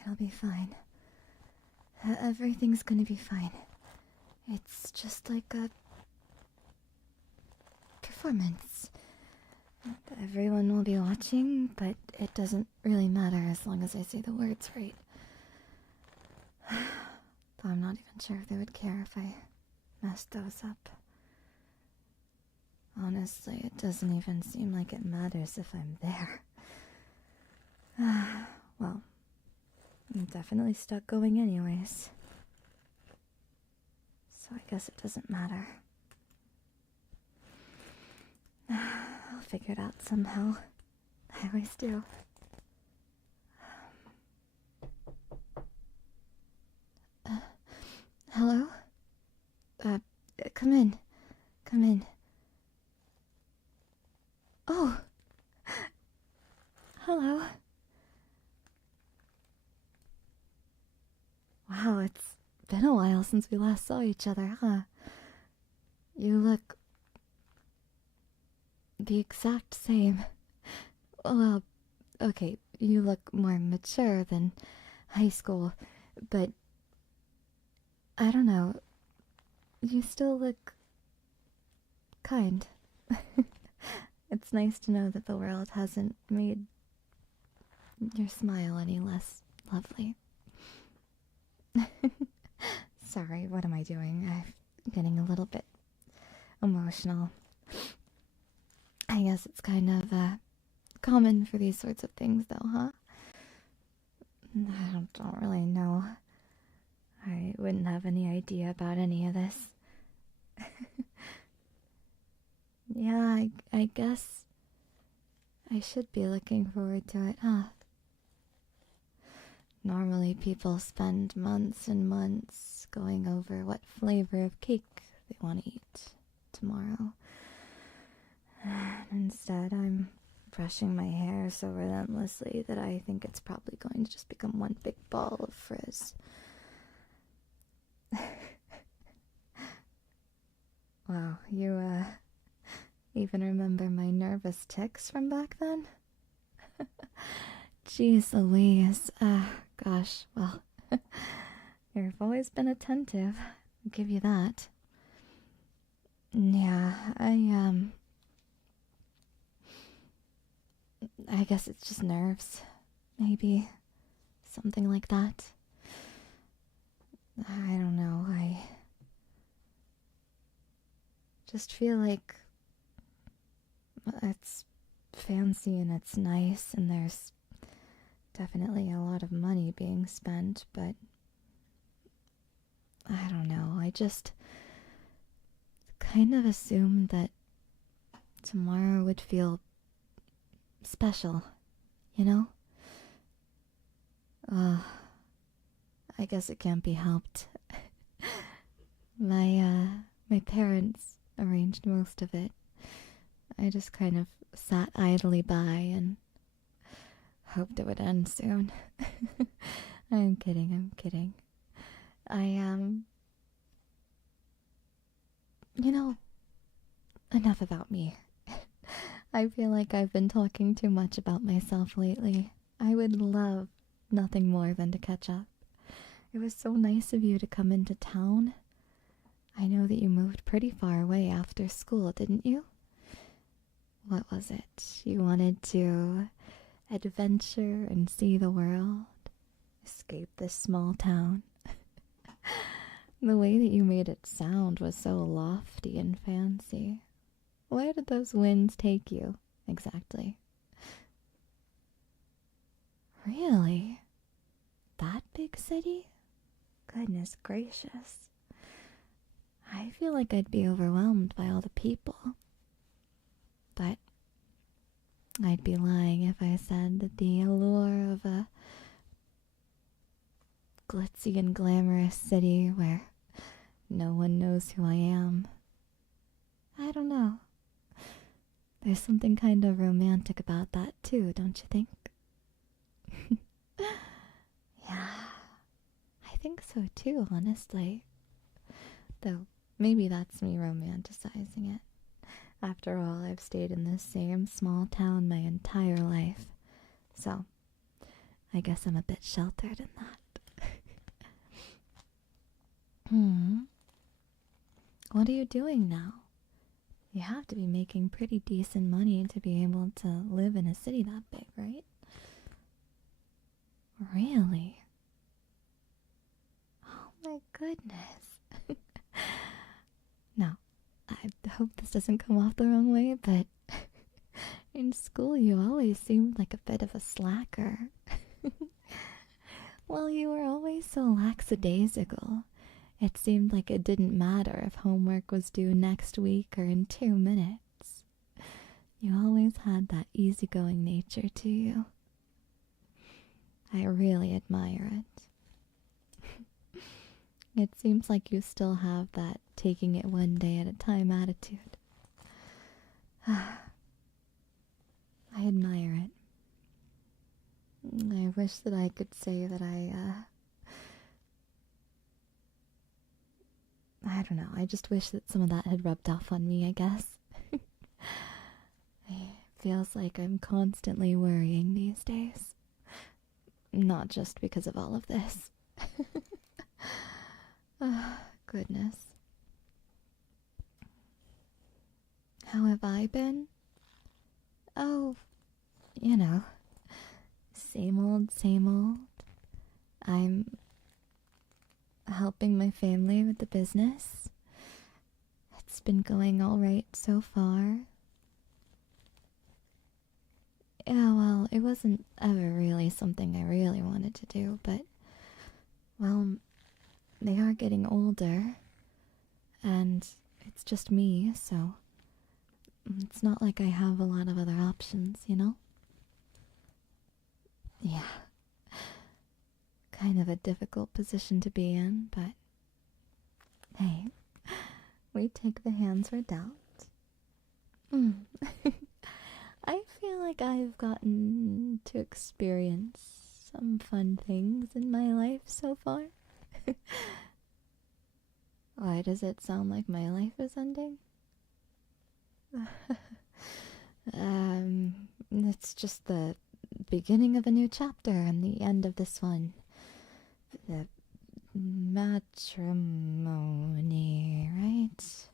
It'll be fine. Everything's gonna be fine. It's just like a performance. Everyone will be watching, but it doesn't really matter as long as I say the words right. Though I'm not even sure if they would care if I messed those up. Honestly, it doesn't even seem like it matters if I'm there. Well, I'm definitely stuck going anyways. So I guess it doesn't matter. I'll figure it out somehow. I always do. Hello? Come in. Come in. Oh! Hello. Wow, it's been a while since we last saw each other, huh? You look the exact same. Well, okay, you look more mature than high school, but I don't know. You still look kind. It's nice to know that the world hasn't made your smile any less lovely. Sorry, what am I doing? I'm getting a little bit emotional. I guess it's kind of common for these sorts of things, though, huh? I don't really know. I wouldn't have any idea about any of this. Yeah, I guess I should be looking forward to it, huh? Normally people spend months and months going over what flavor of cake they want to eat tomorrow. Instead, I'm brushing my hair so relentlessly that I think it's probably going to just become one big ball of frizz. Wow, you, even remember my nervous tics from back then? Jeez Louise, gosh, well, you've always been attentive, I'll give you that. Yeah, I guess it's just nerves, maybe, something like that. I don't know, I just feel like it's fancy and it's nice and there's definitely a lot of money being spent, but I don't know, I just kind of assumed that tomorrow would feel special, you know? I guess it can't be helped. My parents arranged most of it. I just kind of sat idly by and hoped it would end soon. I'm kidding. You know, enough about me. I feel like I've been talking too much about myself lately. I would love nothing more than to catch up. It was so nice of you to come into town. I know that you moved pretty far away after school, didn't you? What was it? You wanted to adventure and see the world? Escape this small town? The way that you made it sound was so lofty and fancy. Where did those winds take you, exactly? Really? That big city? Goodness gracious. I feel like I'd be overwhelmed by all the people. But I'd be lying if I said that the allure of a glitzy and glamorous city where no one knows who I am. I don't know. There's something kind of romantic about that too, don't you think? Yeah, I think so too, honestly. Though maybe that's me romanticizing it. After all, I've stayed in this same small town my entire life. So, I guess I'm a bit sheltered in that. What are you doing now? You have to be making pretty decent money to be able to live in a city that big, right? Really? Oh my goodness. Now, I hope this doesn't come off the wrong way, but in school you always seemed like a bit of a slacker. Well, you were always so lackadaisical. It seemed like it didn't matter if homework was due next week or in 2 minutes. You always had that easygoing nature to you. I really admire it. It seems like you still have that taking it one day at a time attitude. I admire it. I wish that I could say that I don't know, I just wish that some of that had rubbed off on me, I guess. It feels like I'm constantly worrying these days. Not just because of all of this. Goodness. How have I been? Oh, you know, same old, same old. I'm helping my family with the business. It's been going all right so far. Yeah, well, it wasn't ever really something I really wanted to do, but, well, they are getting older, and it's just me, so it's not like I have a lot of other options, you know? Yeah. Kind of a difficult position to be in, but hey, we take the hands we're dealt. I feel like I've gotten to experience some fun things in my life so far. Why does it sound like my life is ending? It's just the beginning of a new chapter and the end of this one. The matrimony, right?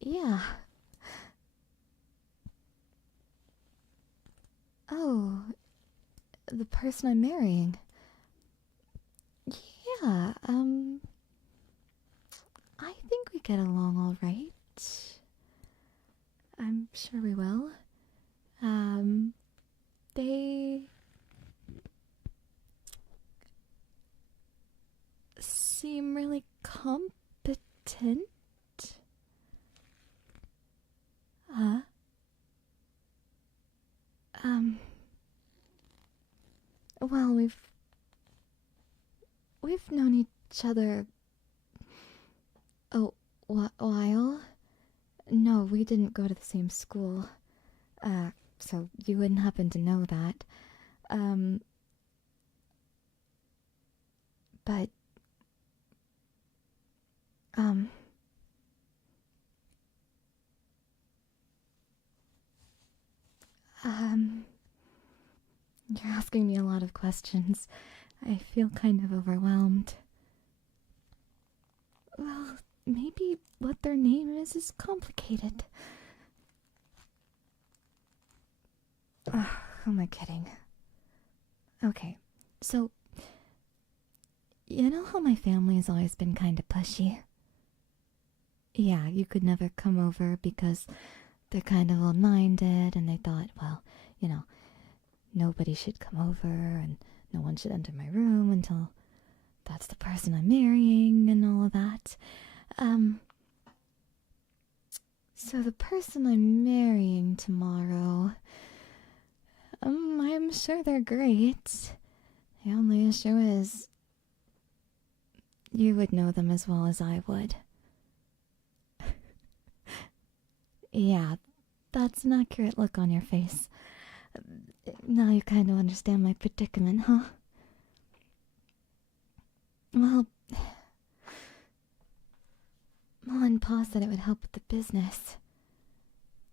Yeah. Oh, the person I'm marrying. Yeah, I think we get along all right. I'm sure we will. They seem really competent. Well, we've known each other a while. No, we didn't go to the same school. So you wouldn't happen to know that. But, You're asking me a lot of questions. I feel kind of overwhelmed. Well, maybe what their name is complicated. Ugh, who am I kidding? Okay, so you know how my family has always been kind of pushy? Yeah, you could never come over because they're kind of old-minded and they thought, well, you know, nobody should come over and no one should enter my room until that's the person I'm marrying and all of that. So the person I'm marrying tomorrow, I'm sure they're great. The only issue is you would know them as well as I would. Yeah, that's an accurate look on your face. Now you kind of understand my predicament, huh? Well, Mom and Pa said it would help with the business.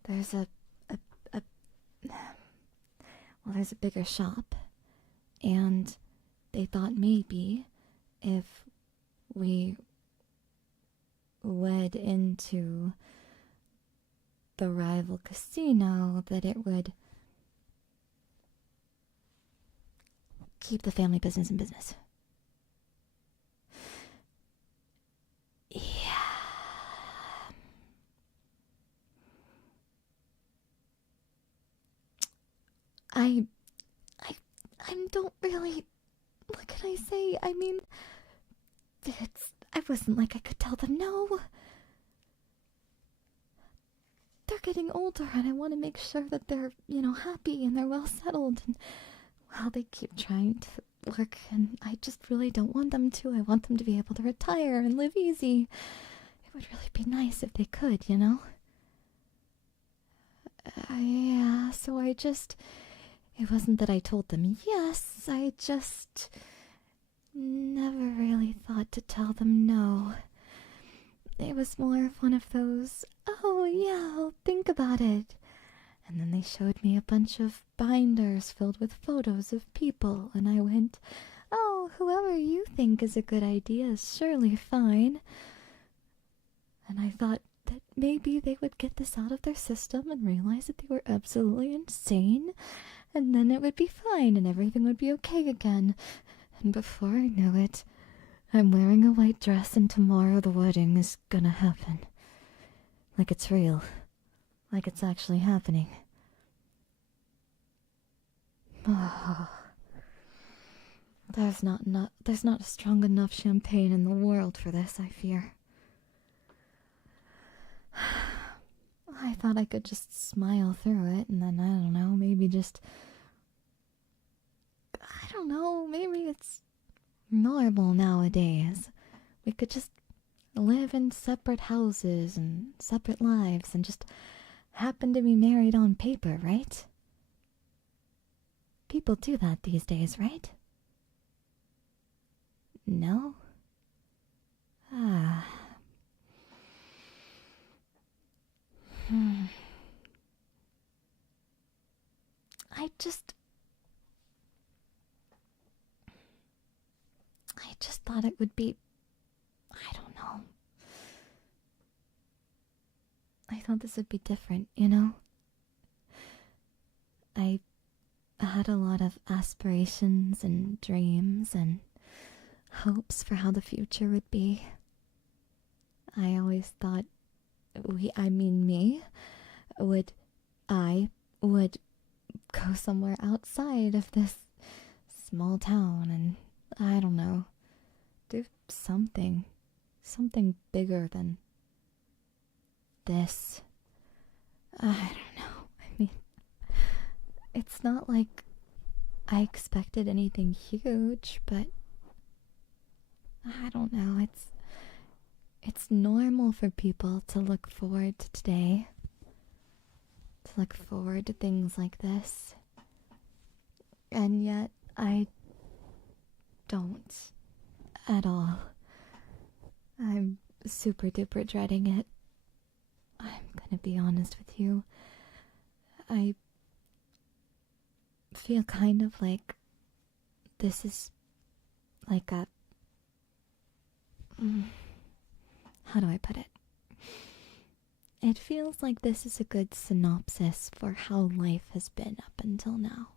There's there's a bigger shop, and they thought maybe if we wed into the rival casino that it would keep the family business in business. Yeah. I don't really. What can I say? I mean, I wasn't like I could tell them no. They're getting older, and I want to make sure that they're, happy and they're well settled. And well, they keep trying to work, and I just really don't want them to. I want them to be able to retire and live easy. It would really be nice if they could, you know? Yeah, so it wasn't that I told them yes, I just never really thought to tell them no. It was more of one of those, oh yeah, I'll think about it. And then they showed me a bunch of binders filled with photos of people, and I went, oh, whoever you think is a good idea is surely fine. And I thought that maybe they would get this out of their system and realize that they were absolutely insane, and then it would be fine and everything would be okay again. And before I knew it, I'm wearing a white dress and tomorrow the wedding is gonna happen. Like it's real. Like it's actually happening. Oh, there's not a strong enough champagne in the world for this, I fear. I thought I could just smile through it and then, I don't know, maybe it's normal nowadays. We could just live in separate houses and separate lives and just happen to be married on paper, right? People do that these days, right? No? Ah. I just thought it would be, I don't know. I thought this would be different, you know? I had a lot of aspirations and dreams and hopes for how the future would be. I always thought I would go somewhere outside of this small town and, I don't know, do something bigger than this. I don't know. I mean, it's not like I expected anything huge, but I don't know. It's normal for people to look forward to today, to look forward to things like this. And yet, I don't at all. I'm super duper dreading it. I'm gonna be honest with you. I feel kind of like this is like a... how do I put it? It feels like this is a good synopsis for how life has been up until now.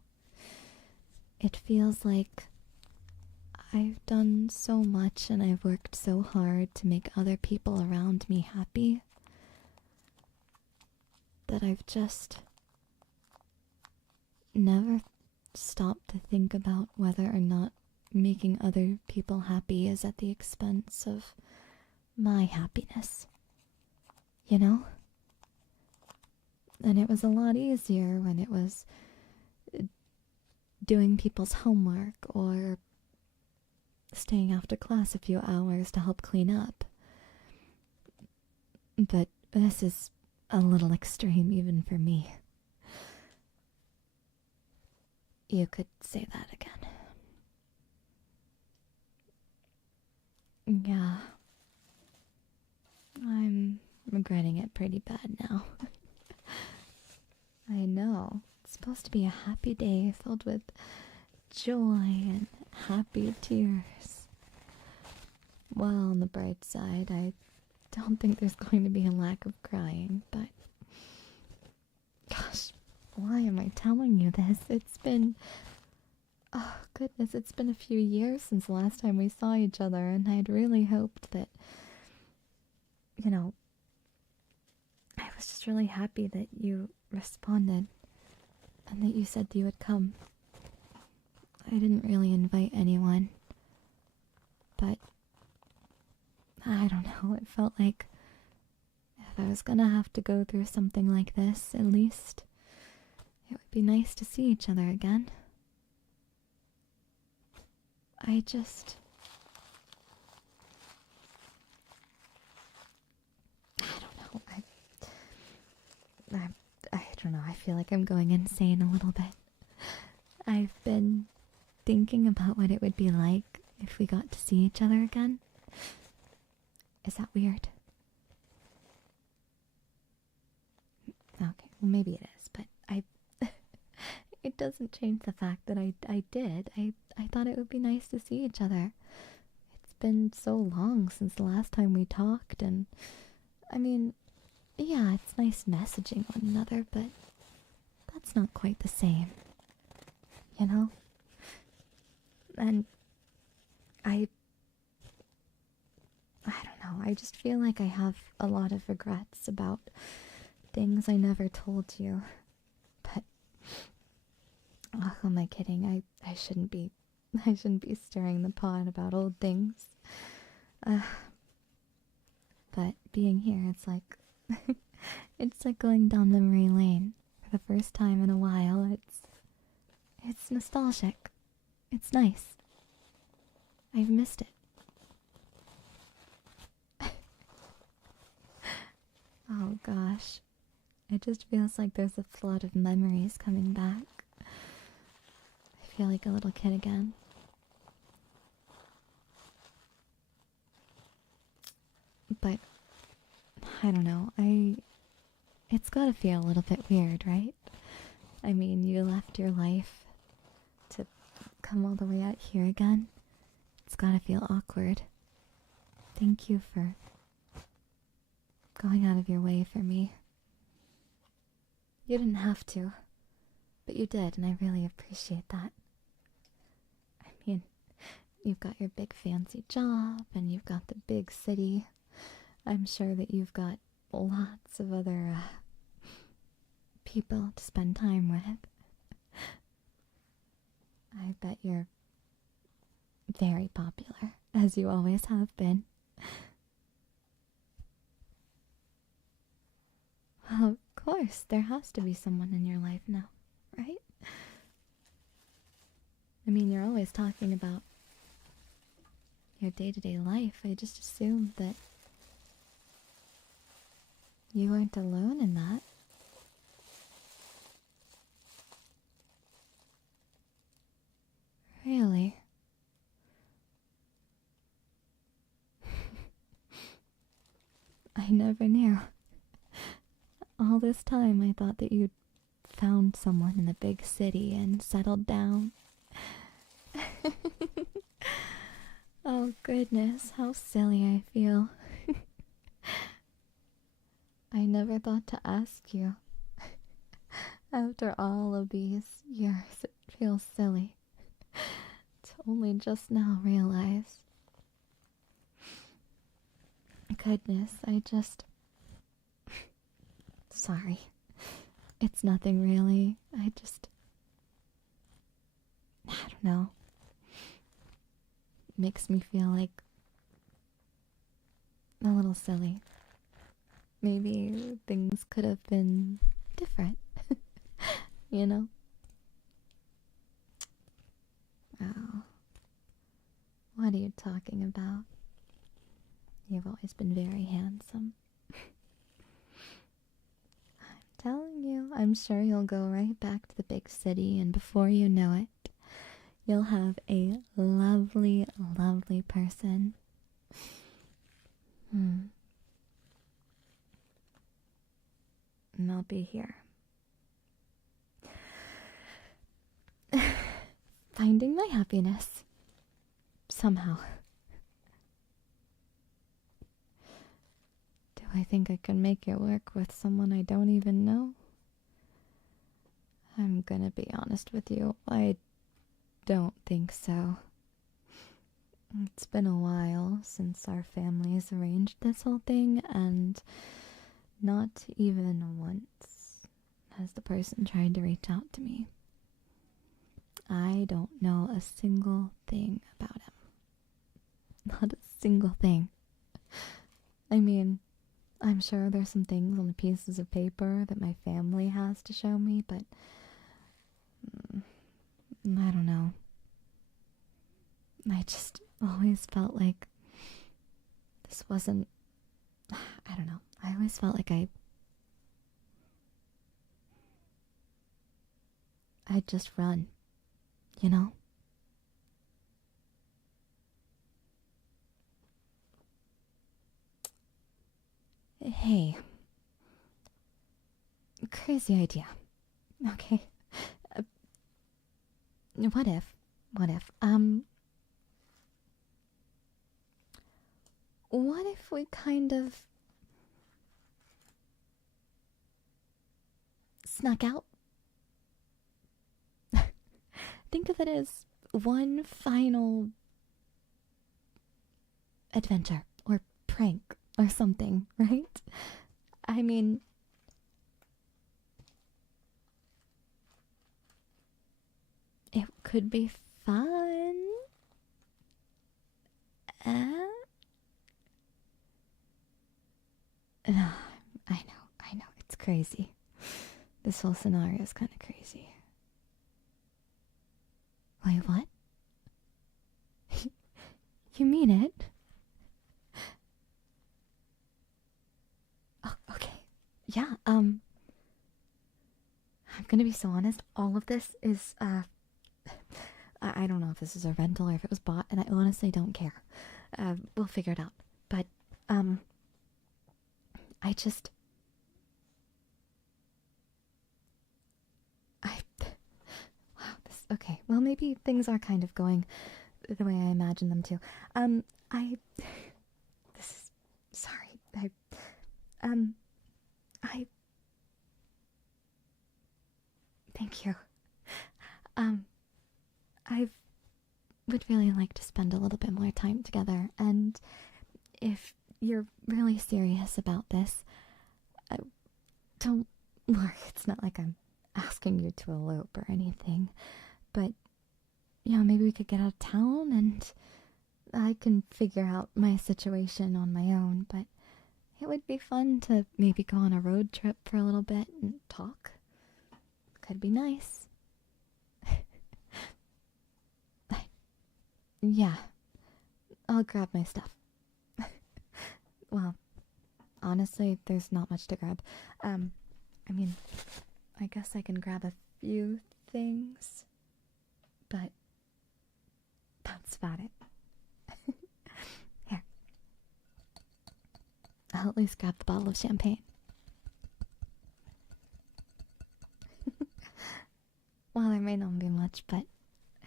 It feels like I've done so much and I've worked so hard to make other people around me happy that I've just never stopped to think about whether or not making other people happy is at the expense of my happiness. You know? And it was a lot easier when it was doing people's homework or staying after class a few hours to help clean up. But this is a little extreme even for me. You could say that again. Yeah. I'm regretting it pretty bad now. I know. It's supposed to be a happy day filled with joy and happy tears. Well, on the bright side, I don't think there's going to be a lack of crying, but... Gosh, why am I telling you this? It's been... Oh, goodness, it's been a few years since the last time we saw each other, and I'd really hoped that... You know... I was just really happy that you responded, and that you said you would come. I didn't really invite anyone, but... I don't know, it felt like if I was gonna have to go through something like this, at least it would be nice to see each other again. I just... I don't know, I don't know, I feel like I'm going insane a little bit. I've been thinking about what it would be like if we got to see each other again. Is that weird? Okay, well maybe it is, but it doesn't change the fact that I did. I thought it would be nice to see each other. It's been so long since the last time we talked, and I mean, yeah, it's nice messaging one another, but that's not quite the same. You know? And I don't know, I just feel like I have a lot of regrets about things I never told you. But, oh, who am I kidding? I shouldn't be stirring the pot about old things. But being here, it's like, it's like going down memory lane for the first time in a while. It's nostalgic. It's nice. I've missed it. Oh gosh, it just feels like there's a flood of memories coming back. I feel like a little kid again. But, I don't know, it's gotta feel a little bit weird, right? I mean, you left your life to come all the way out here again. It's gotta feel awkward. Thank you for going out of your way for me. You didn't have to, but you did, and I really appreciate that. I mean, you've got your big fancy job, and you've got the big city. I'm sure that you've got lots of other people to spend time with. I bet you're very popular, as you always have been. Well, of course, there has to be someone in your life now, right? I mean, you're always talking about your day-to-day life. I just assumed that you weren't alone in that. Really? I never knew. All this time I thought that you'd found someone in the big city and settled down. Oh goodness, how silly I feel. I never thought to ask you. After all of these years, it feels silly to only just now realize. Goodness, I just... Sorry. It's nothing really. I don't know. Makes me feel like a little silly. Maybe things could have been different. You know? Oh. What are you talking about? You've always been very handsome. I'm telling you, I'm sure you'll go right back to the big city, and before you know it, you'll have a lovely, lovely person. And I'll be here. Finding my happiness. Somehow. Do I think I can make it work with someone I don't even know? I'm gonna be honest with you. I don't think so. It's been a while since our families arranged this whole thing, and not even once has the person tried to reach out to me. I don't know a single thing about him. Not a single thing. I mean, I'm sure there's some things on the pieces of paper that my family has to show me, but I don't know. I just always felt like this wasn't... I don't know. I always felt like I'd just run, you know? Hey. Crazy idea. Okay. What if? What if we kind of snuck out? Think of it as one final adventure or prank or something, right? I mean, it could be fun. I know, it's crazy. This whole scenario is kind of crazy. Wait, what? You mean it? Oh, okay. Yeah, I'm gonna be so honest, all of this is, I don't know if this is a rental or if it was bought, and I honestly don't care. We'll figure it out. But, I just... Wow, this... Okay, well, maybe things are kind of going the way I imagined them to. This is... Sorry, Thank you. I would really like to spend a little bit more time together, and if you're really serious about this, don't worry, it's not like I'm asking you to elope or anything, but, you know, maybe we could get out of town and I can figure out my situation on my own, but it would be fun to maybe go on a road trip for a little bit and talk. Could be nice. Yeah, I'll grab my stuff. Well, honestly, there's not much to grab. I mean, I guess I can grab a few things, but that's about it. Here. I'll at least grab the bottle of champagne. Well, there may not be much, but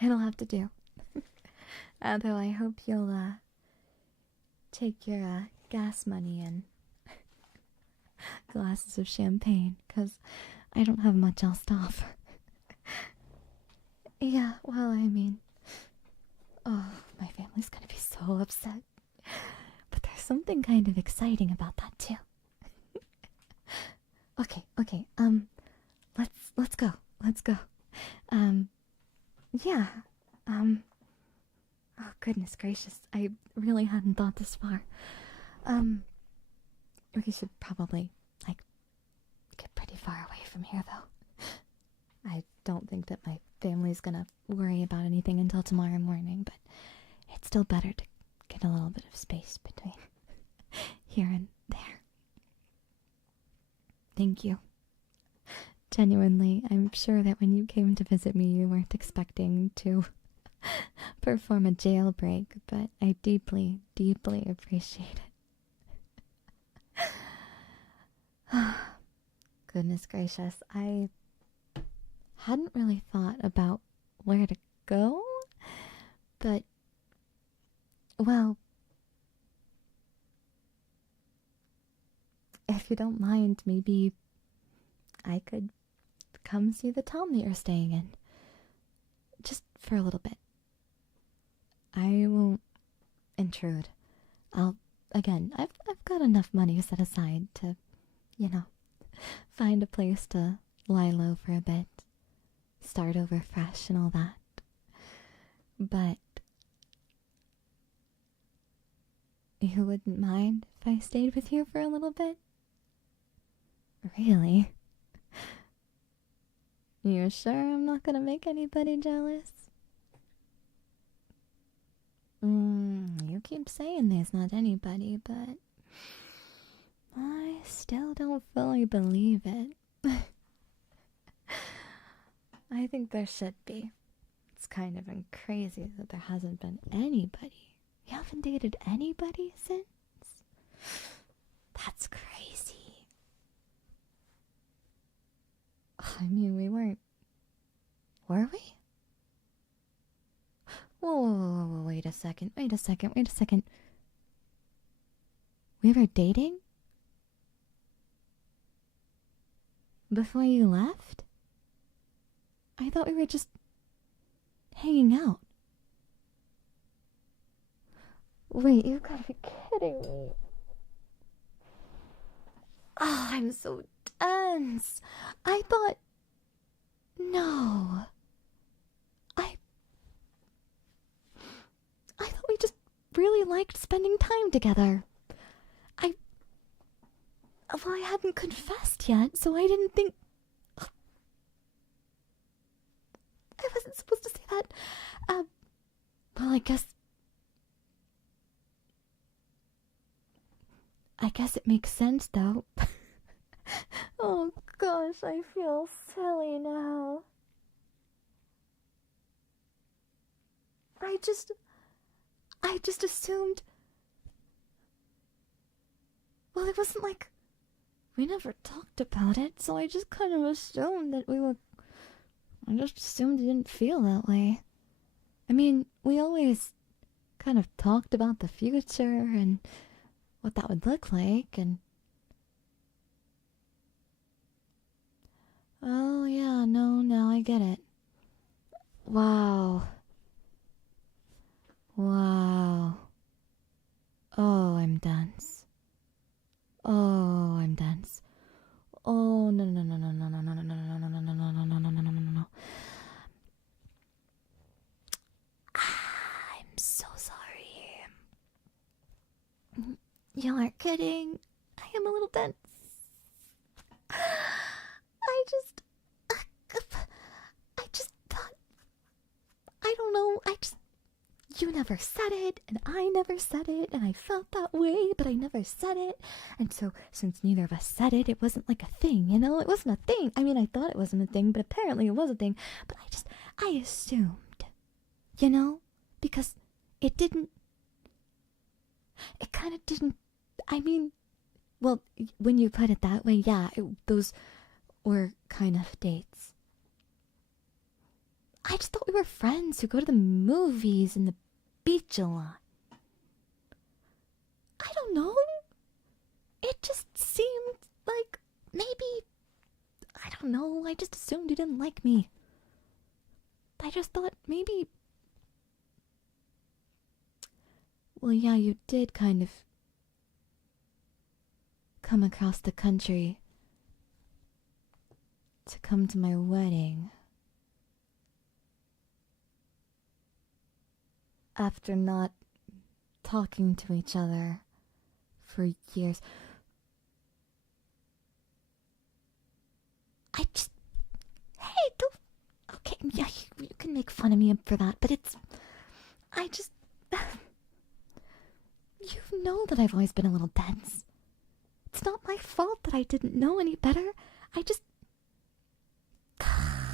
it'll have to do. Although I hope you'll, take your, gas money and glasses of champagne, 'cause I don't have much else to offer. Yeah, well, I mean... Oh, my family's gonna be so upset. But there's something kind of exciting about that, too. Okay, let's go. Yeah, oh, goodness gracious, I really hadn't thought this far. We should probably, like, get pretty far away from here, though. I don't think that my family's gonna worry about anything until tomorrow morning, but it's still better to get a little bit of space between here and there. Thank you. Genuinely, I'm sure that when you came to visit me, you weren't expecting to perform a jailbreak, but I deeply, deeply appreciate it. Goodness gracious, I hadn't really thought about where to go, but, well, if you don't mind, maybe I could come see the town that you're staying in. Just for a little bit. I won't intrude. I've got enough money set aside to, find a place to lie low for a bit, start over fresh and all that. But you wouldn't mind if I stayed with you for a little bit? Really? You sure I'm not gonna make anybody jealous? You keep saying there's not anybody, but I still don't fully believe it. I think there should be. It's kind of been crazy that there hasn't been anybody. You haven't dated anybody since? That's crazy. I mean, we weren't... Were we? Whoa, wait a second. We were dating? Before you left? I thought we were just hanging out. Wait, you've got to be kidding me. Oh, I'm so tense. I thought... No. I thought we just really liked spending time together. Well, I hadn't confessed yet, so I didn't think... I wasn't supposed to say that. Well, I guess it makes sense, though. Oh, gosh, I feel silly now. I just assumed... Well, it wasn't like... We never talked about it, so I just kind of assumed that we were... I just assumed you didn't feel that way. I mean, we always kind of talked about the future and what that would look like, and... Oh, yeah, no, I get it. Wow. Oh, I'm dense. Oh, no. I'm so sorry. You aren't kidding. I am a little dense. I just thought, I don't know, you never said it, and I never said it, and I felt that way, but I never said it, and so, since neither of us said it, it wasn't like a thing, It wasn't a thing. I mean, I thought it wasn't a thing, but apparently it was a thing, but I assumed, because it kind of didn't, I mean, well, when you put it that way, yeah, those were kind of dates. I just thought we were friends who go to the movies and the beach a lot. I don't know. It just seemed like maybe... I don't know, I just assumed you didn't like me. I just thought maybe... Well, yeah, you did kind of come across the country to come to my wedding. After not talking to each other for years. I just... Hey, don't... Okay, yeah, you can make fun of me for that, but it's... I just... You know that I've always been a little dense. It's not my fault that I didn't know any better. I just... Stop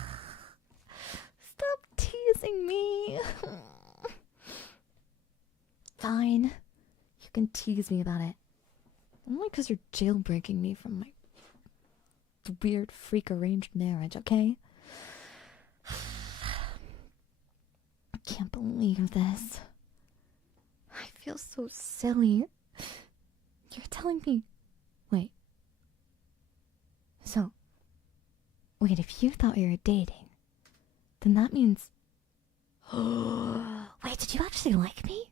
teasing me. Fine. You can tease me about it. Only because you're jailbreaking me from my weird freak arranged marriage, okay? I can't believe this. I feel so silly. You're telling me... Wait. So... Wait, if you thought we were dating, then that means... Wait, did you actually like me?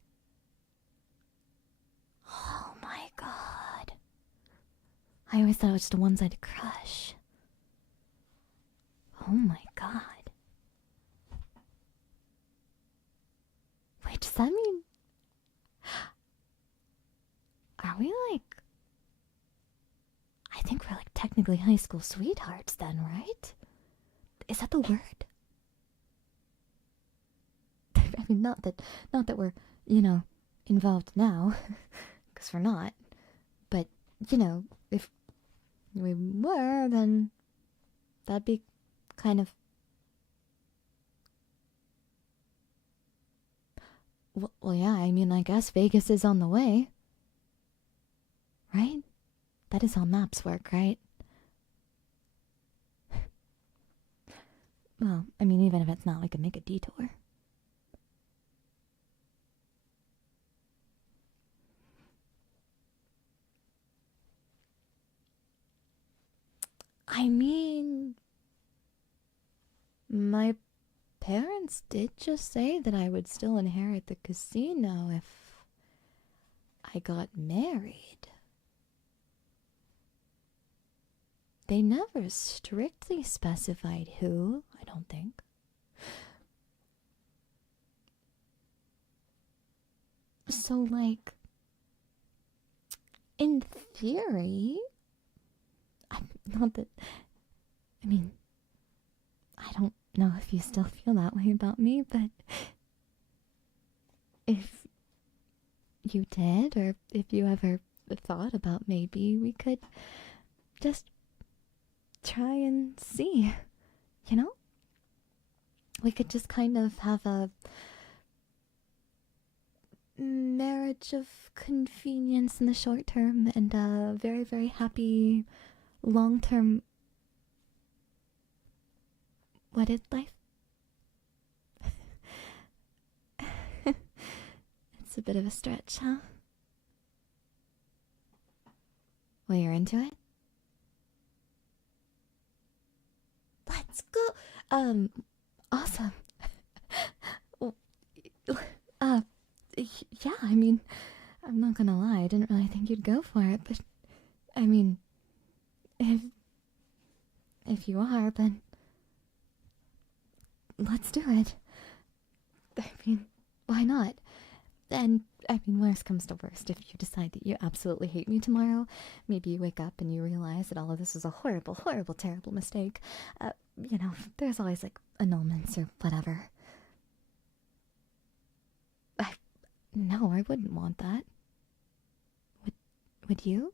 Oh my god. I always thought it was just a one-sided crush. Oh my god. Wait, does that mean... Are we like... I think we're like technically high school sweethearts then, right? Is that the word? I mean, not that we're, you know, involved now, because we're not. But, you know, if we were, then that'd be kind of... Well, yeah, I mean, I guess Vegas is on the way. Right? That is how maps work, right? Well, I mean, even if it's not, we could make a detour. I mean... My parents did just say that I would still inherit the casino if I got married. They never strictly specified who, I don't think. So, like, in theory, not that, I mean, I don't know if you still feel that way about me, but if you did, or if you ever thought about maybe we could just try and see, you know? We could just kind of have a marriage of convenience in the short term and a very, very happy long-term wedded life. It's a bit of a stretch, huh? Well, you're into it? Let's go! Awesome. Yeah, I mean, I'm not gonna lie, I didn't really think you'd go for it, but, I mean, if you are, then let's do it. I mean, why not? And, I mean, worst comes to worst, if you decide that you absolutely hate me tomorrow, maybe you wake up and you realize that all of this was a horrible, horrible, terrible mistake. You know, there's always, like, annulments or whatever. No, I wouldn't want that. Would you?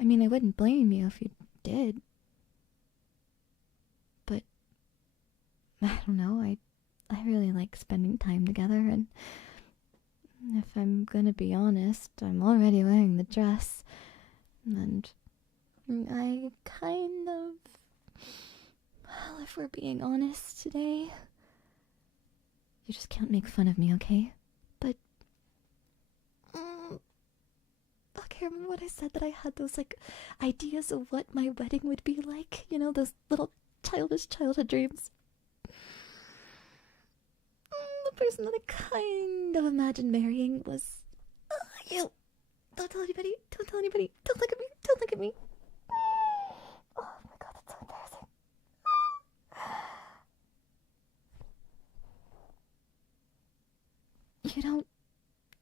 I mean, I wouldn't blame you if you did. But, I don't know, I really like spending time together, and if I'm gonna be honest, I'm already wearing the dress, and I kind of Well, if we're being honest today, you just can't make fun of me, okay? But okay, remember what I said, that I had those like ideas of what my wedding would be like? You know, those little childish childhood dreams. The person that I kind of imagined marrying was you. Don't tell anybody. Don't tell anybody. Don't look at me. Don't look at me. Oh my god, that's so embarrassing.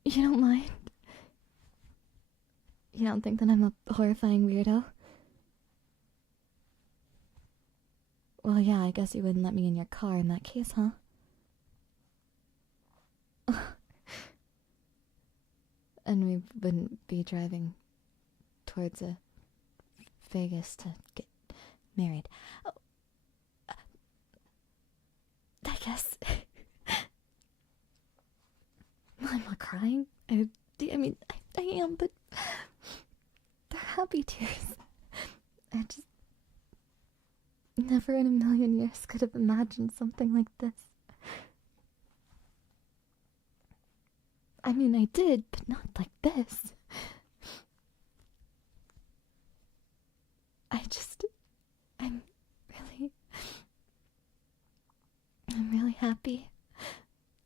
You don't mind? You don't think that I'm a horrifying weirdo? Well, yeah, I guess you wouldn't let me in your car in that case, huh? And we wouldn't be driving towards a Vegas to get married. Oh, I guess. I'm not crying. I mean, I am, but they're happy tears. I just never in a million years could have imagined something like this. I mean, I did, but not like this. I'm really happy.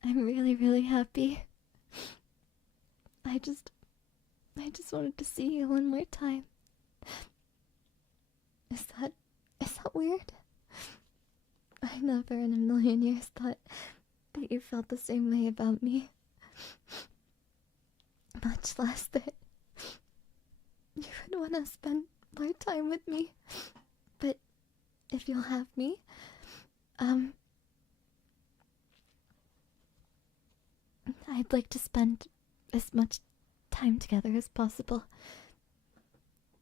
I'm really, really happy. I just wanted to see you one more time. Is that weird? I never in a million years thought that you felt the same way about me. Much less that you would want to spend more time with me. But if you'll have me, I'd like to spend as much time together as possible.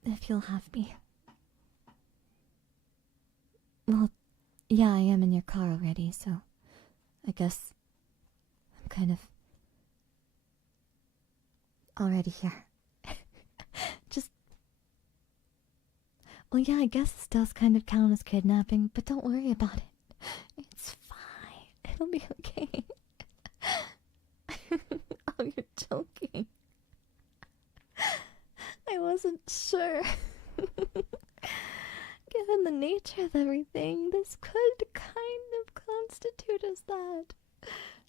If you'll have me. Well, yeah, I am in your car already, so I guess I'm kind of already here. Just... Well, yeah, I guess this does kind of count as kidnapping, but don't worry about it. It's fine. It'll be okay. Oh, you're joking. I wasn't sure. Given the nature of everything, this could kind of constitute as that.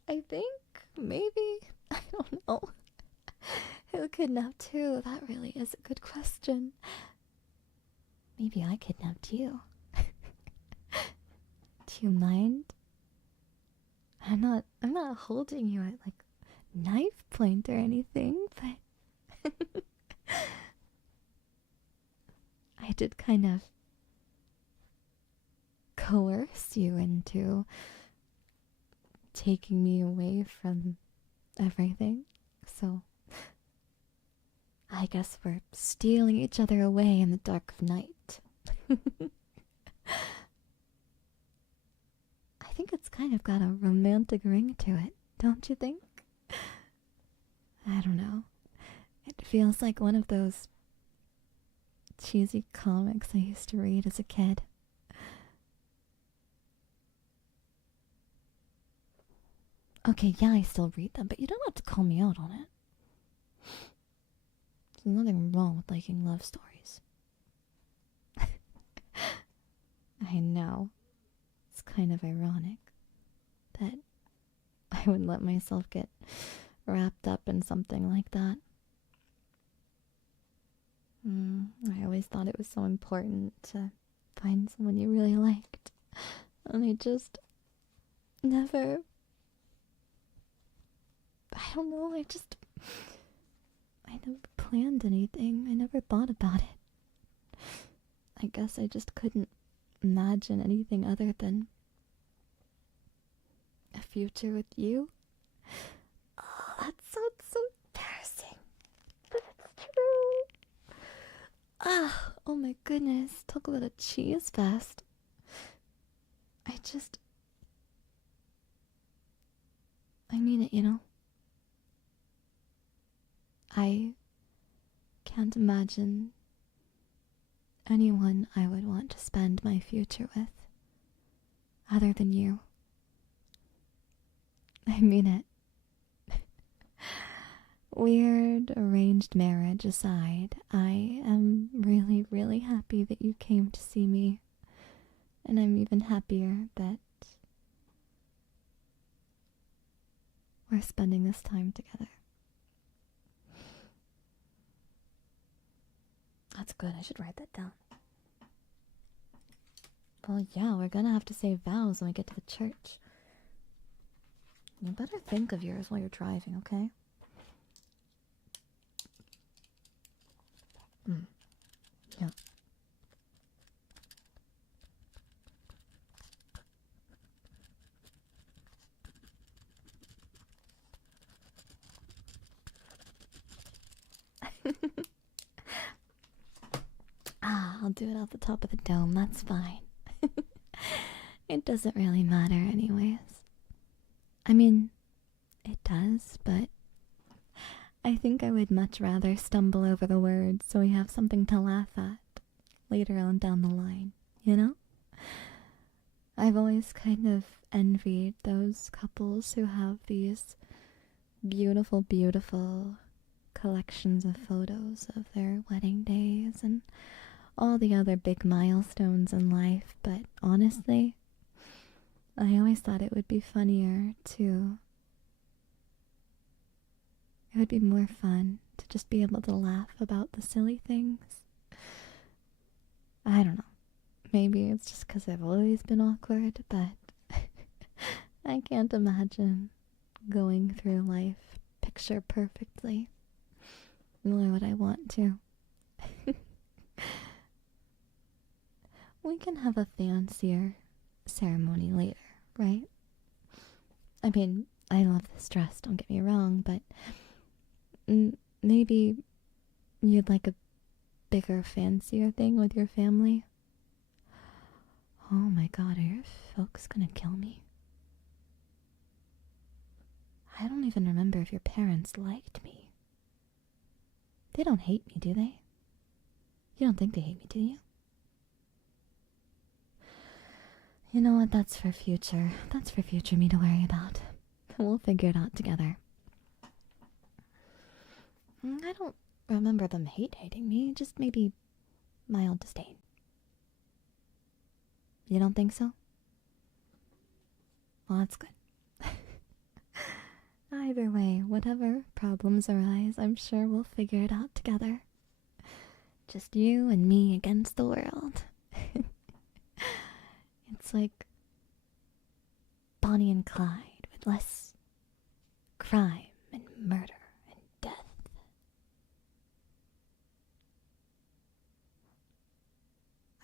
I think, maybe, I don't know. Who kidnapped who? That really is a good question. Maybe I kidnapped you. Do you mind? I'm not holding you at like knife point or anything, but I did kind of coerce you into taking me away from everything. So I guess we're stealing each other away in the dark of night. I think it's kind of got a romantic ring to it, don't you think? I don't know. It feels like one of those cheesy comics I used to read as a kid. Okay, yeah, I still read them, but you don't have to call me out on it. There's nothing wrong with liking love stories. I know. It's kind of ironic that I would let myself get wrapped up in something like that. I always thought it was so important to find someone you really liked. And I just never... I don't know, I never planned anything. I never thought about it. I guess I just couldn't imagine anything other than a future with you. Oh, that sounds so embarrassing. But it's true. Ah, oh my goodness. Talk about a cheese fest. I mean it, you know. I can't imagine anyone I would want to spend my future with. other than you. I mean it. Weird arranged marriage aside, I am really, really happy that you came to see me. And I'm even happier that we're spending this time together. That's good. I should write that down. Well, yeah, we're gonna have to say vows when we get to the church. You better think of yours while you're driving, okay? Yeah. I'll do it off the top of the dome, that's fine. It doesn't really matter anyways. I mean, it does, but I think I would much rather stumble over the words so we have something to laugh at later on down the line, you know? I've always kind of envied those couples who have these beautiful, beautiful collections of photos of their wedding days and all the other big milestones in life, but honestly, I always thought it would be funnier to... It would be more fun to just be able to laugh about the silly things. I don't know. Maybe it's just because I've always been awkward, but I can't imagine going through life picture perfectly. Nor would I want to. We can have a fancier ceremony later, right? I mean, I love this dress, don't get me wrong, but maybe you'd like a bigger, fancier thing with your family? Oh my god, are your folks gonna kill me? I don't even remember if your parents liked me. They don't hate me, do they? You don't think they hate me, do you? You know what, that's for future me to worry about. We'll figure it out together. I don't remember them hating me, just maybe mild disdain. You don't think so? Well, that's good. Either way, whatever problems arise, I'm sure we'll figure it out together. Just you and me against the world. It's like Bonnie and Clyde with less crime and murder and death.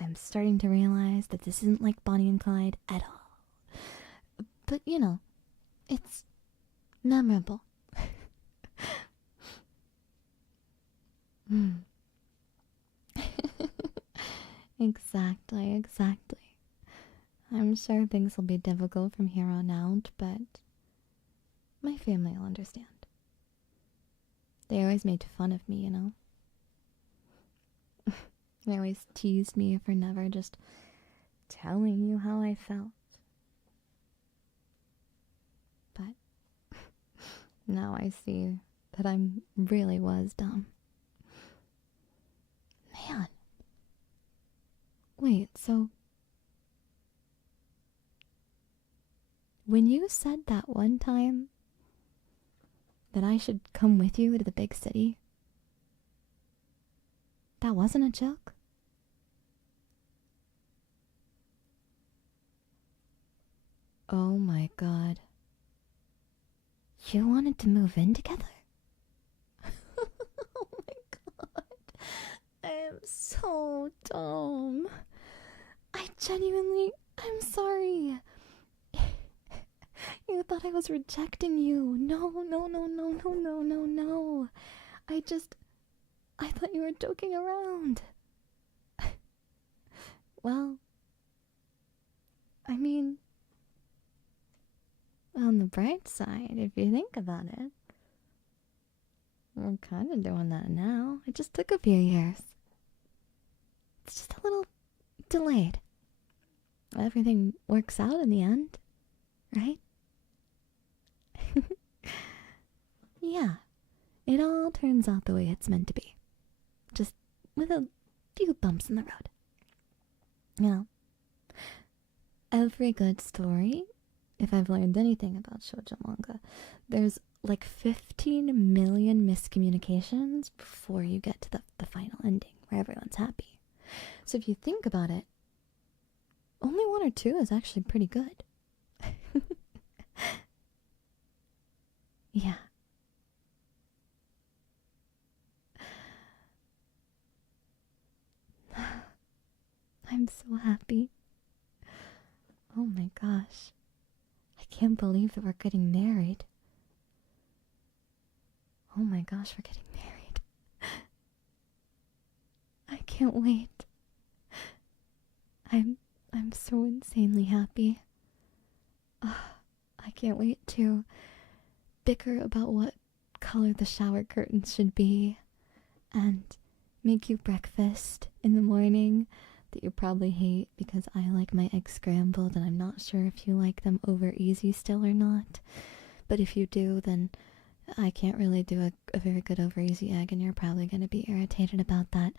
I'm starting to realize that this isn't like Bonnie and Clyde at all. But, you know, it's memorable. Exactly. I'm sure things will be difficult from here on out, but my family will understand. They always made fun of me, you know? They always teased me for never just telling you how I felt. But now I see that I really was dumb. Man. Wait, so... when you said that one time that I should come with you to the big city, that wasn't a joke? Oh my god. You wanted to move in together? Oh my god. I am so dumb. I'm sorry. You thought I was rejecting you. No. I thought you were joking around. Well, I mean, on the bright side, if you think about it, we're kind of doing that now. It just took a few years. It's just a little delayed. everything works out in the end, right? Yeah, it all turns out the way it's meant to be. Just with a few bumps in the road. You know, every good story, if I've learned anything about shoujo manga, there's like 15 million miscommunications before you get to the final ending where everyone's happy. So if you think about it, only one or two is actually pretty good. Yeah. I'm so happy. Oh my gosh. I can't believe that we're getting married. Oh my gosh, we're getting married. I can't wait. I'm so insanely happy. I can't wait to bicker about what color the shower curtains should be and make you breakfast in the morning that you probably hate because I like my eggs scrambled and I'm not sure if you like them over easy still or not. But if you do, then I can't really do a very good over easy egg and you're probably going to be irritated about that.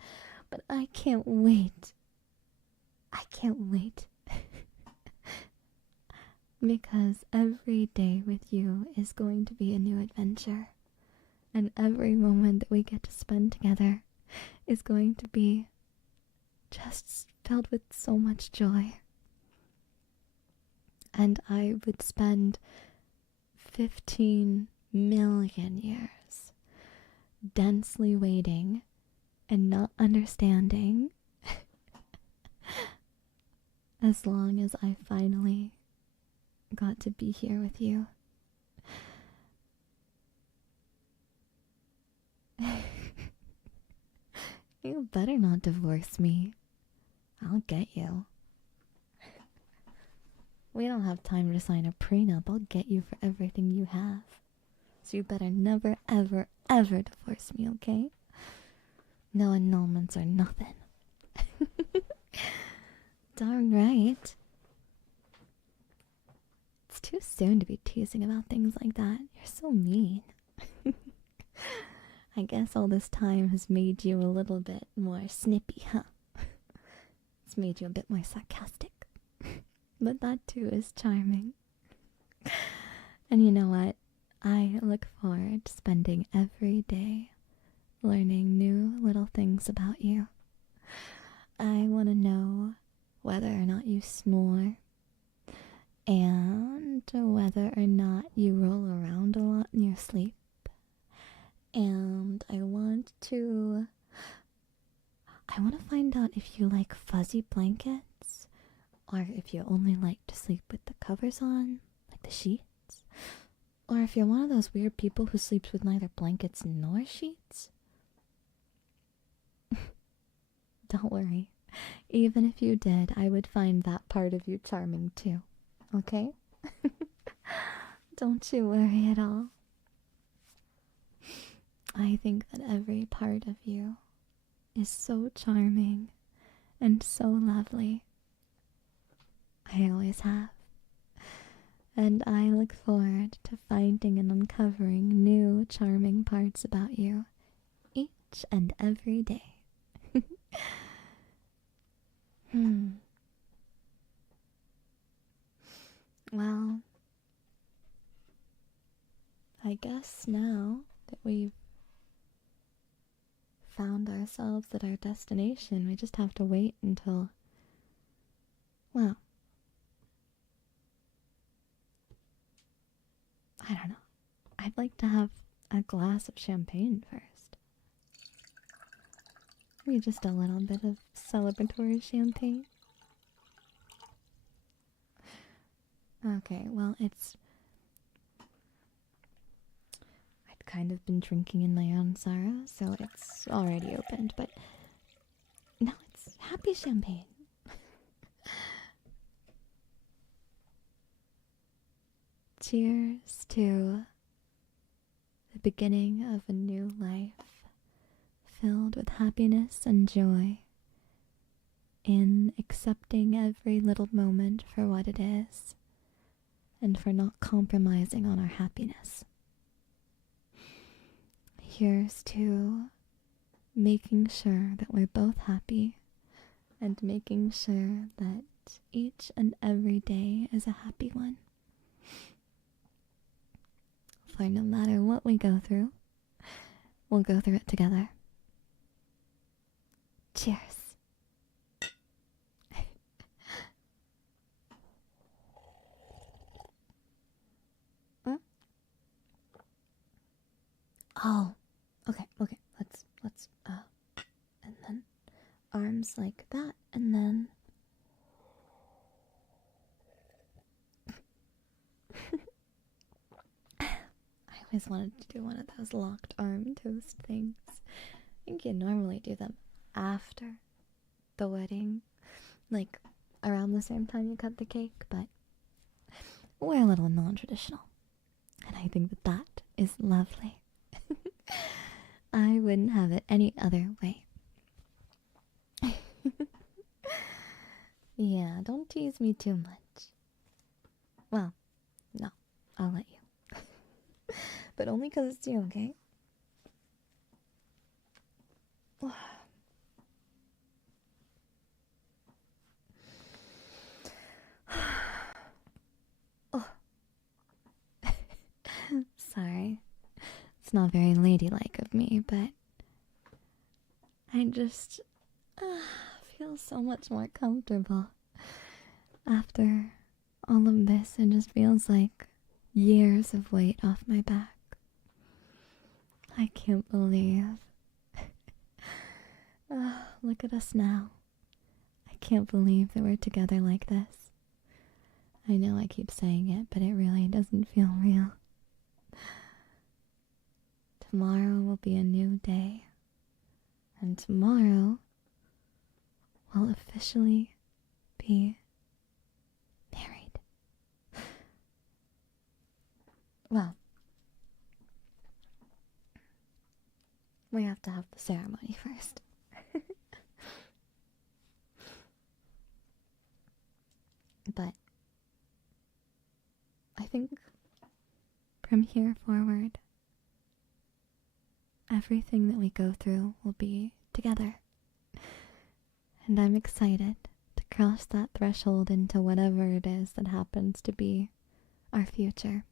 But I can't wait. I can't wait. Because every day with you is going to be a new adventure. And every moment that we get to spend together is going to be just filled with so much joy. And I would spend 15 million years densely waiting and not understanding as long as I finally got to be here with you. You better not divorce me. I'll get you. We don't have time to sign a prenup. I'll get you for everything you have. So you better never, ever, ever divorce me, okay? No annulments or nothing. Darn right. It's too soon to be teasing about things like that. You're so mean. I guess all this time has made you a little bit more snippy, huh? It's made you a bit more sarcastic. But that too is charming. And you know what? I look forward to spending every day learning new little things about you. I want to know whether or not you snore and whether or not you roll around a lot in your sleep. And I want to find out if you like fuzzy blankets or if you only like to sleep with the covers on, like the sheets, or if you're one of those weird people who sleeps with neither blankets nor sheets. Don't worry. Even if you did, I would find that part of you charming too. Okay? Don't you worry at all. I think that every part of you is so charming and so lovely. I always have. And I look forward to finding and uncovering new charming parts about you each and every day. Well, I guess now that we've found ourselves at our destination, we just have to wait until, well, I don't know. I'd like to have a glass of champagne first. Maybe just a little bit of celebratory champagne. Okay, well, I'd kind of been drinking in my own sorrow, so it's already opened, but no, it's happy champagne. Cheers to the beginning of a new life filled with happiness and joy in accepting every little moment for what it is, and for not compromising on our happiness. Here's to making sure that we're both happy and making sure that each and every day is a happy one. For no matter what we go through, we'll go through it together. Cheers. Oh, okay. Let's, and then arms like that, and then I always wanted to do one of those locked arm toast things. I think you normally do them after the wedding, like around the same time you cut the cake, but we're a little non-traditional, and I think that that is lovely. I wouldn't have it any other way. Yeah, don't tease me too much. Well, no, I'll let you. But only because it's you, okay? Oh. Sorry. It's not very ladylike of me, but I just feel so much more comfortable after all of this. It just feels like years of weight off my back. I can't believe. Look at us now. I can't believe that we're together like this. I know I keep saying it, but it really doesn't feel real. Tomorrow will be a new day. And tomorrow will officially be married. Well, we have to have the ceremony first. But I think from here forward, everything that we go through will be together. And I'm excited to cross that threshold into whatever it is that happens to be our future.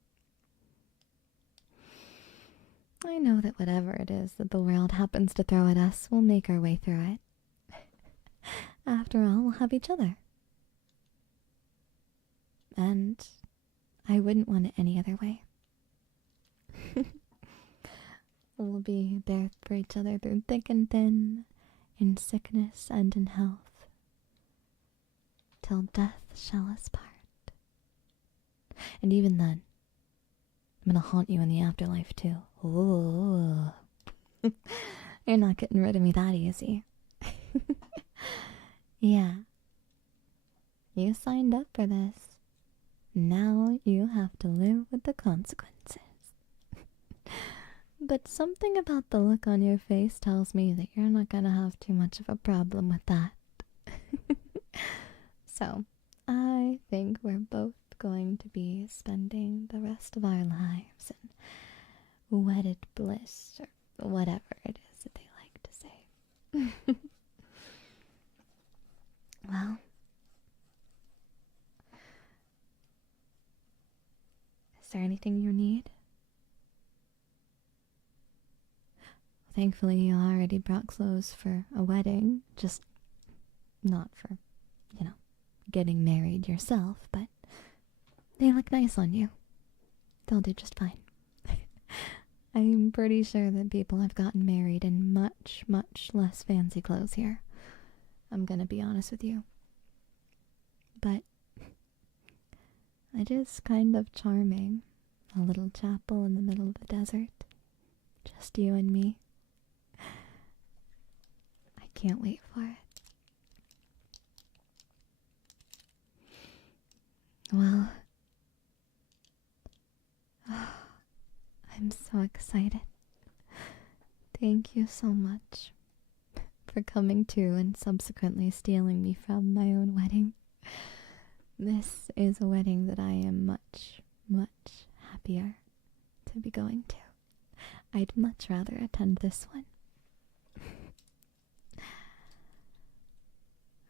I know that whatever it is that the world happens to throw at us, we'll make our way through it. After all, we'll have each other. And I wouldn't want it any other way. We'll be there for each other through thick and thin, in sickness and in health, till death shall us part. And even then, I'm gonna haunt you in the afterlife too. Ooh. You're not getting rid of me that easy. Yeah. You signed up for this. Now you have to live with the consequences. But something about the look on your face tells me that you're not gonna have too much of a problem with that. So, I think we're both going to be spending the rest of our lives in wedded bliss, or whatever it is that they like to say. Well, is there anything you need? Thankfully, you already brought clothes for a wedding, just not for, getting married yourself, but they look nice on you. They'll do just fine. I'm pretty sure that people have gotten married in much, much less fancy clothes here. I'm gonna be honest with you. But it is kind of charming. A little chapel in the middle of the desert. Just you and me. I can't wait for it. Well, I'm so excited. Thank you so much for for coming to and subsequently stealing me from my own wedding. This is a wedding that I am much, much happier to be going to. I'd much rather attend this one.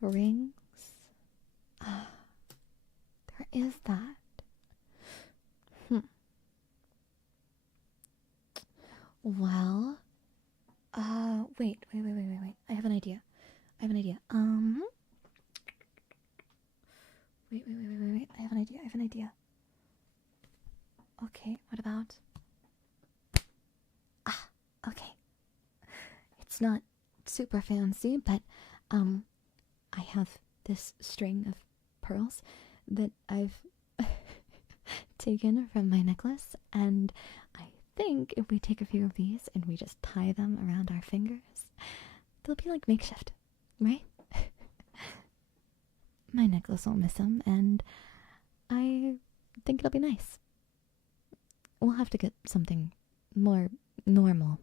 Rings? Ah, there is that. Well, wait. I have an idea. Wait. I have an idea. Okay, what about? Okay. It's not super fancy, but, I have this string of pearls that I've taken from my necklace, and I think if we take a few of these and we just tie them around our fingers, they'll be like makeshift, right? My necklace won't miss them, and I think it'll be nice. We'll have to get something more normal,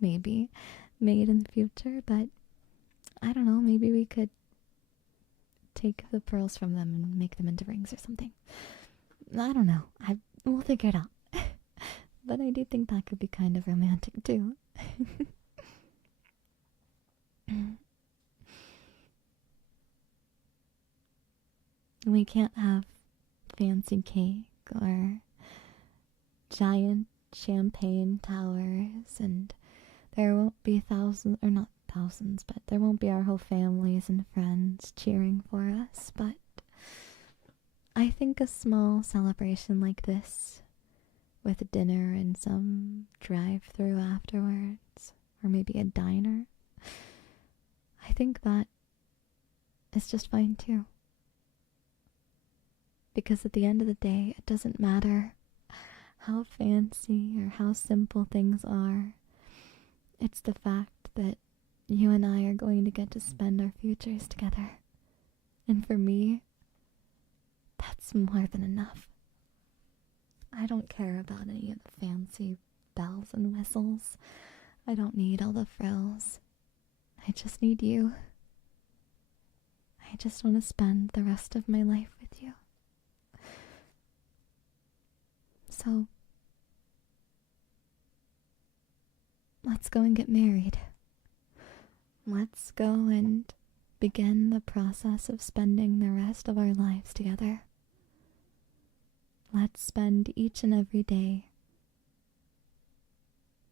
maybe, made in the future, but I don't know, maybe we could take the pearls from them and make them into rings or something. I don't know. We'll figure it out. But I do think that could be kind of romantic too. We can't have fancy cake or giant champagne towers, and there won't be thousands, or not thousands, but there won't be our whole families and friends cheering for us. But I think a small celebration like this, with a dinner and some drive-through afterwards, or maybe a diner, I think that is just fine too. Because at the end of the day, it doesn't matter how fancy or how simple things are. It's the fact that you and I are going to get to spend our futures together. And for me, that's more than enough. I don't care about any of the fancy bells and whistles. I don't need all the frills. I just need you. I just want to spend the rest of my life with you. So, let's go and get married. Let's go and begin the process of spending the rest of our lives together. Let's spend each and every day,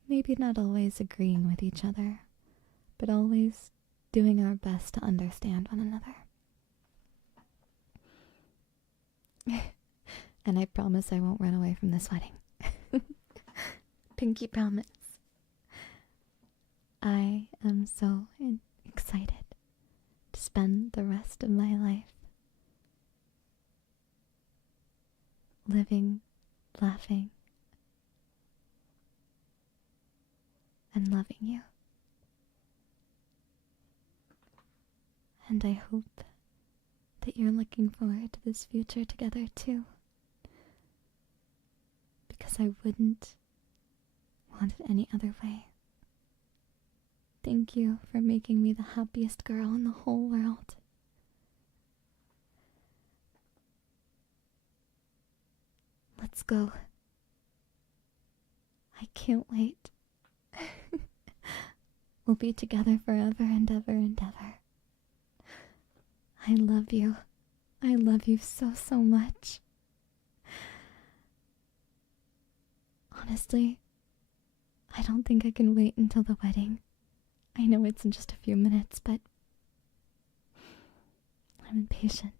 maybe not always agreeing with each other, but always doing our best to understand one another. And I promise I won't run away from this wedding. Pinky promise. I am so excited to spend the rest of my life living, laughing, and loving you. And I hope that you're looking forward to this future together too. Because I wouldn't want it any other way. Thank you for making me the happiest girl in the whole world. Let's go. I can't wait. We'll be together forever and ever and ever. I love you. I love you so, so much. Honestly, I don't think I can wait until the wedding. I know it's in just a few minutes, but I'm impatient.